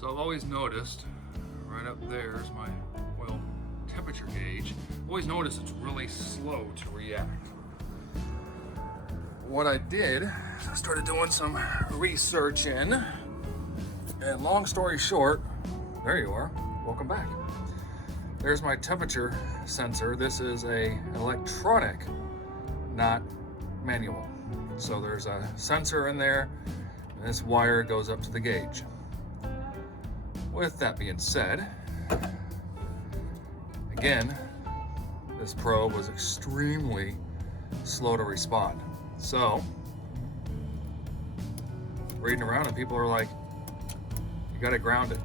So I've always noticed, right up there is my oil temperature gauge. I've always noticed it's really slow to react. What I did is I started doing some research in, and long story short, there you are, welcome back. There's my temperature sensor. This is a electronic, not manual. So there's a sensor in there, and this wire goes up to the gauge. With that being said, again, this probe was extremely slow to respond. So, reading around and people are like, you gotta ground it.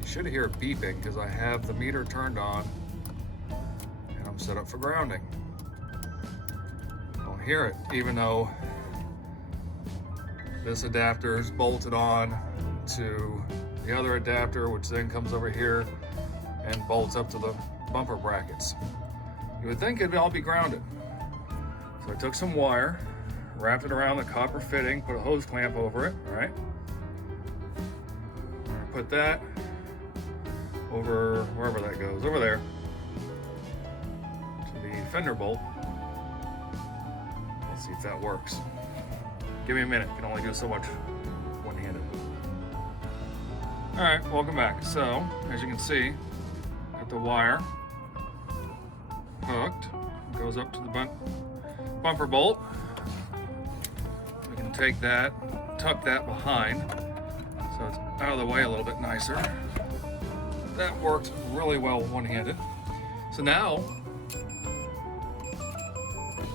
You should hear it beeping because I have the meter turned on and I'm set up for grounding. I don't hear it, even though this adapter is bolted on to the other adapter, which then comes over here and bolts up to the bumper brackets. You would think it'd all be grounded. So I took some wire, wrapped it around the copper fitting, put a hose clamp over it, all right? Put that over wherever that goes, over there, to the fender bolt. Let's see if that works. Give me a minute, you can only do so much one-handed. All right, welcome back. So, as you can see, got the wire hooked, goes up to the bumper bolt. We can take that, tuck that behind, so it's out of the way a little bit nicer. That worked really well one-handed. So now,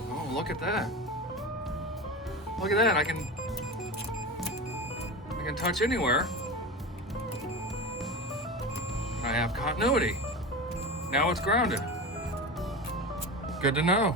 oh, look at that. Look at that, I can touch anywhere. I have continuity. Now it's grounded. Good to know.